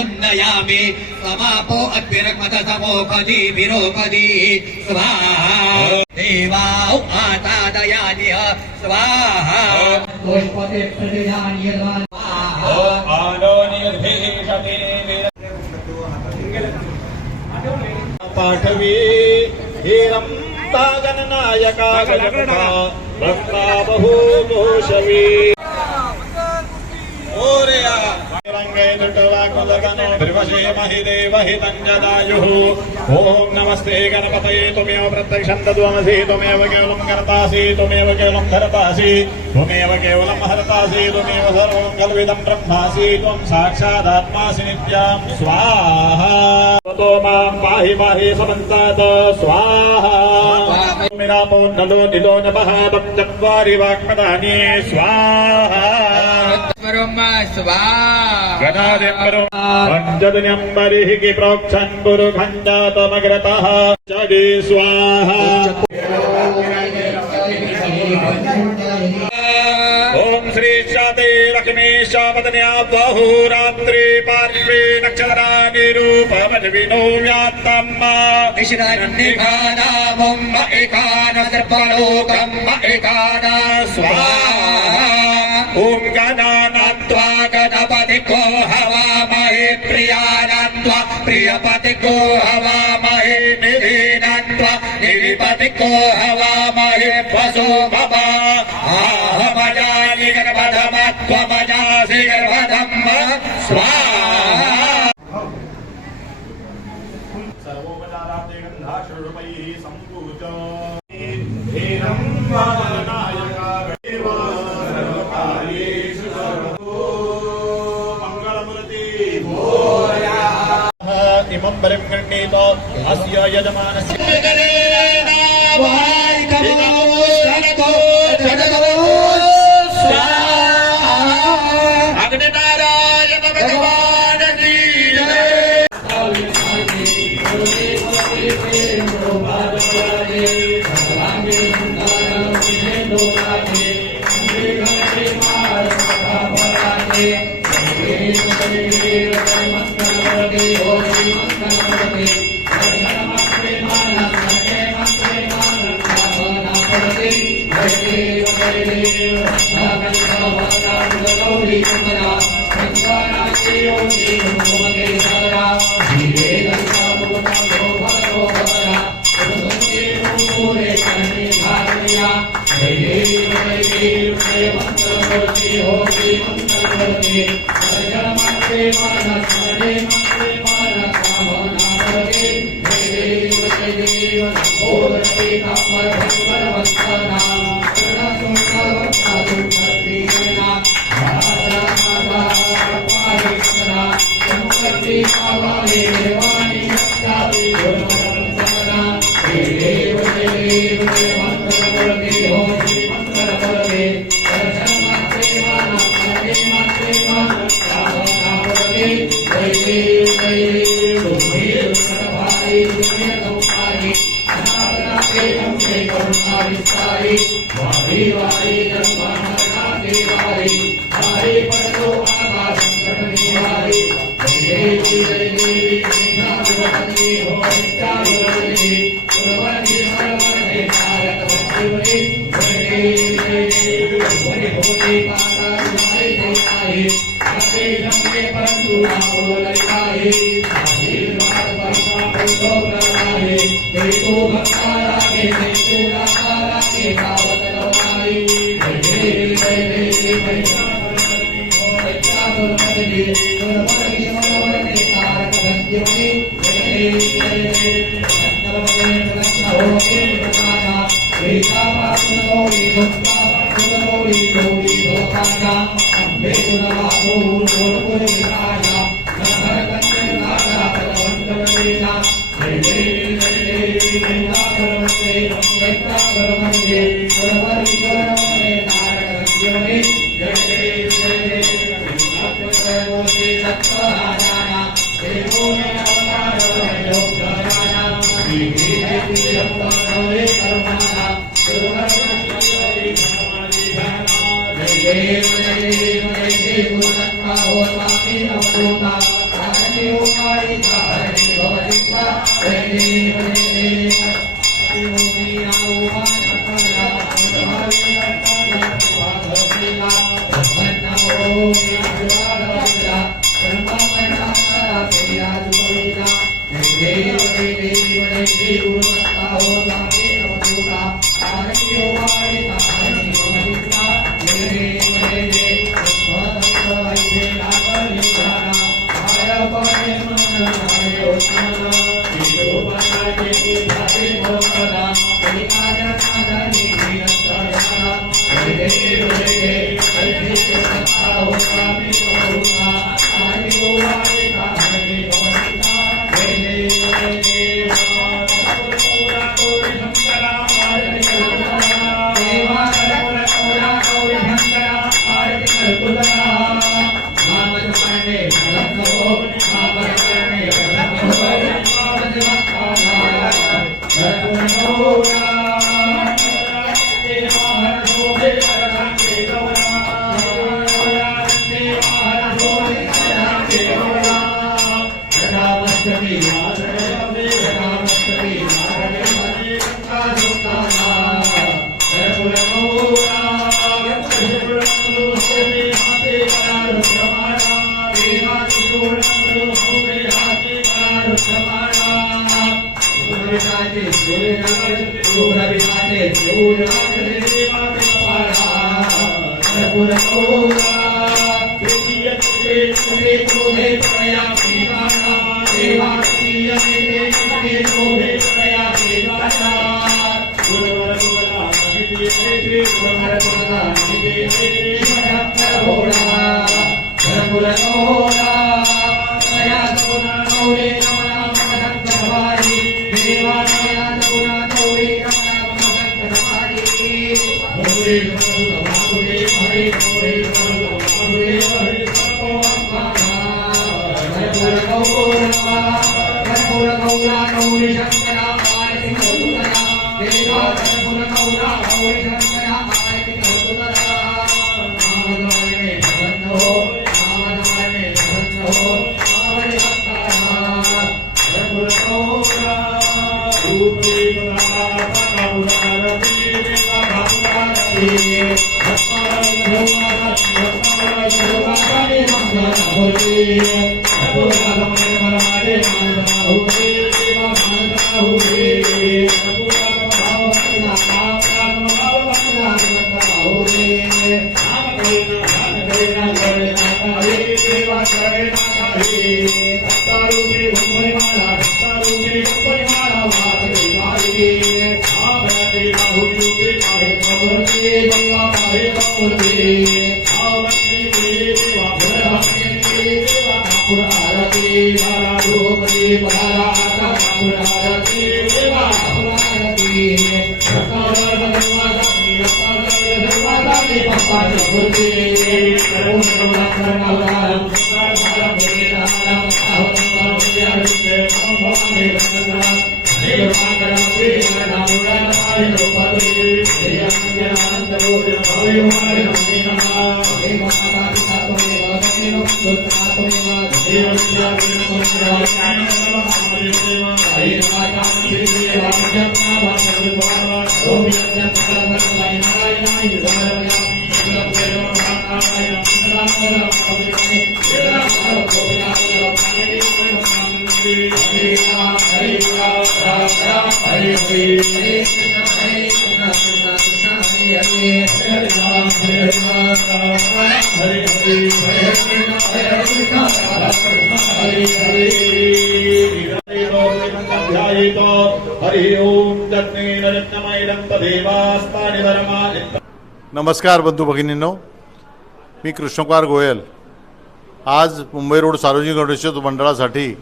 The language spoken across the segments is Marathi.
उन्नयामि समापो अभ्यरमत समोपदी विरोपदी स्वाहा देवाौ आतादयानि स्वाहा पुष्पते प्रदयानि स्वाहा आनो निर्भिषते पाठवी हीरं तागननायका गजमुखा भक्ता बहु घोषवी ओरेया रंगे दुटवा कुलगनो ब्रवशे महिदेव हितं जदायुः ओम नमस्ते गणपतये त्वमेव प्रत्यक्षं तद्वमसि त्वमेव केवलं कर्तासि त्वमेव केवलं धर्तासि त्वमेव केवलं हर्तासि त्वमेव सर्वं कल्विदं ब्रह्मासि त्वं साक्षादात्मासि नित्यं स्वाहा ततो मां पाहि पाहि समन्तात् स्वाहा मिरापो नलो निलो नमः चत्वारि वाक्पदानि स्वाहा पंचदन्यंबरिः की प्रोक्षन् गुरु खंडातमग्रतः चदि स्वाहा ओम श्री शाते लक्ष्मी शापदन्या बहु रात्रि पार्श्वे नक्षत्राणि रूपमन्विनो व्यात्तम् निषदान्निखानामम् एकानदर्पणोकम् एकाना स्वाहा ओम गणानात्वा गणपति को हवामहे प्रियानात्वा प्रियपति को हवामहे निधीनात्वा निधिपति को हवामहे वसो भव आहमजानि गर्भधमत्वमजासि गर्भधम्म स्वाहा सर्वोपचाराब्दे गन्धाशुरुपैः सम्पूज्य धीरं वादनायका इमं बलिं गृह्णीत अस्य यजमानस्य अग्निनारायण भगवान की जय Gauravani नमस्कार बंधू भगिनींनो, मी कृष्णकुमार गोयल। आज मुंबई रोड सार्वजनिक गणेशोत्सव मंडळासाठी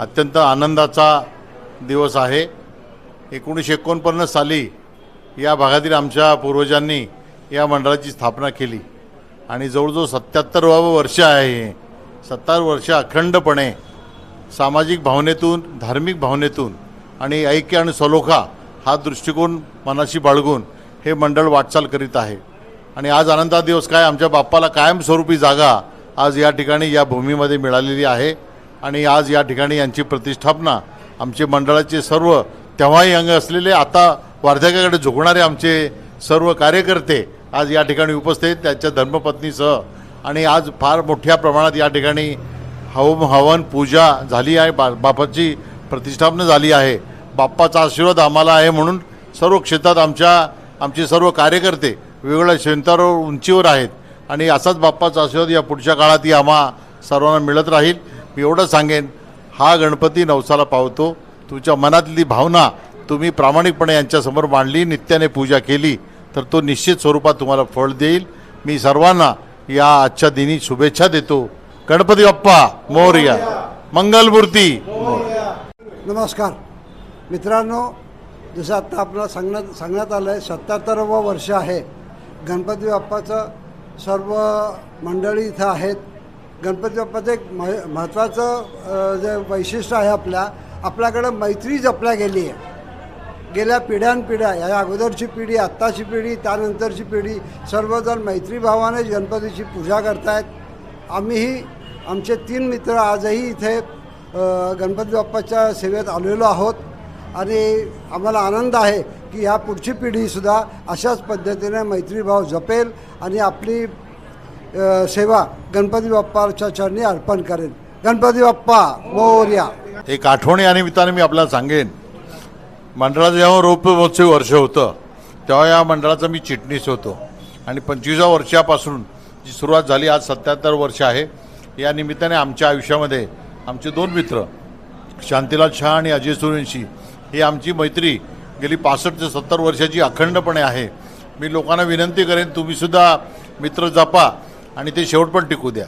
अत्यंत आनंदाचा दिवस आहे। 1949 साली या भागातील आमच्या पूर्वजांनी या मंडळाची स्थापना केली आणि जवळजवळ 77वावं वर्ष आहे। 70 वर्ष अखंडपणे सामाजिक भावनेतून, धार्मिक भावनेतून आणि ऐक्य आणि सलोखा हा दृष्टिकोन मनाशी बाळगून हे मंडळ वाटचाल करीत आहे। आणि आज आनंदाचा दिवस काय, आमच्या बाप्पाला कायमस्वरूपी जागा आज या ठिकाणी या भूमीमध्ये मिळालेली आहे आणि आज या ठिकाणी यांची प्रतिष्ठापना आमचे मंडळाचे सर्व तेव्हाही अंग असलेले, आता वार्धक्याकडे झुकणारे आमचे सर्व कार्यकर्ते आज या ठिकाणी उपस्थित, त्याच्या धर्मपत्नीसह। आणि आज फार मोठ्या प्रमाणात या ठिकाणी हवन पूजा झाली आहे, बाप्पाची प्रतिष्ठापना झाली आहे। बाप्पाचा आशीर्वाद आम्हाला आहे म्हणून सर्व क्षेत्रात आमचे सर्व कार्यकर्ते वेगवेगळ्या क्षेत्रावर उंचीवर आहेत आणि असाच बाप्पाचा आशीर्वाद या पुढच्या काळातही आम्हा सर्वांना मिळत राहील। मी एवढं सांगेन, हा गणपती नवसाला पावतो। तुमच्या मनातली भावना तुम्ही प्रामाणिकपणे यांच्यासमोर मांडली, नित्याने पूजा केली तर तो निश्चित स्वरूपात तुम्हाला फळ देईल। मी सर्वांना या आजच्या दिनी शुभेच्छा देतो। गणपती बाप्पा मोरया, मंगलमूर्ती। नमस्कार मित्रांनो, जसं आत्ता आपल्याला सांगण्यात आलं आहे, 77वं वर्ष आहे गणपती बाप्पाचं। सर्व मंडळी इथं आहेत। गणपती बाप्पाचं एक महत्त्वाचं जे वैशिष्ट्य आहे, आपल्याकडं मैत्री जपल्या गेली आहे। गेल्या पिढ्यानपिढ्या, या अगोदरची पिढी, आत्ताची पिढी, त्यानंतरची पिढी सर्वजण मैत्रीभावाने गणपतीची पूजा करतायत। आम्हीही आमचे 3 मित्र आजही इथे गणपती बाप्पाच्या सेवेत आलेलो आहोत आणि आम्हाला आनंद आहे की ह्या पुढची पिढीसुद्धा अशाच पद्धतीने मैत्रीभाव जपेल आणि आपली सेवा गणपती बाप्पाच्या चरणी अर्पण करेल। गणपती बाप्पा मोरया। एक आठवणी या निमित्ताने मी आपल्याला सांगेन, मंडळाचं जेव्हा रौप्य महोत्सवी वर्ष होतं तेव्हा या मंडळाचा मी चिटणीस होतो आणि 25व्या वर्षापासून जी सुरुवात झाली, आज 77 वर्ष आहे। या निमित्ताने आमच्या आयुष्यामध्ये आमचे 2 मित्र शांतीलाल शाह आणि अजय सूर्यवंशी ही आमची मैत्री गेली 65 ते 70 वर्षाची अखंडपणे आहे। मी लोकांना विनंती करेन, तुम्हीसुद्धा मित्र जपा आणि ते शेवट पण टिकू द्या।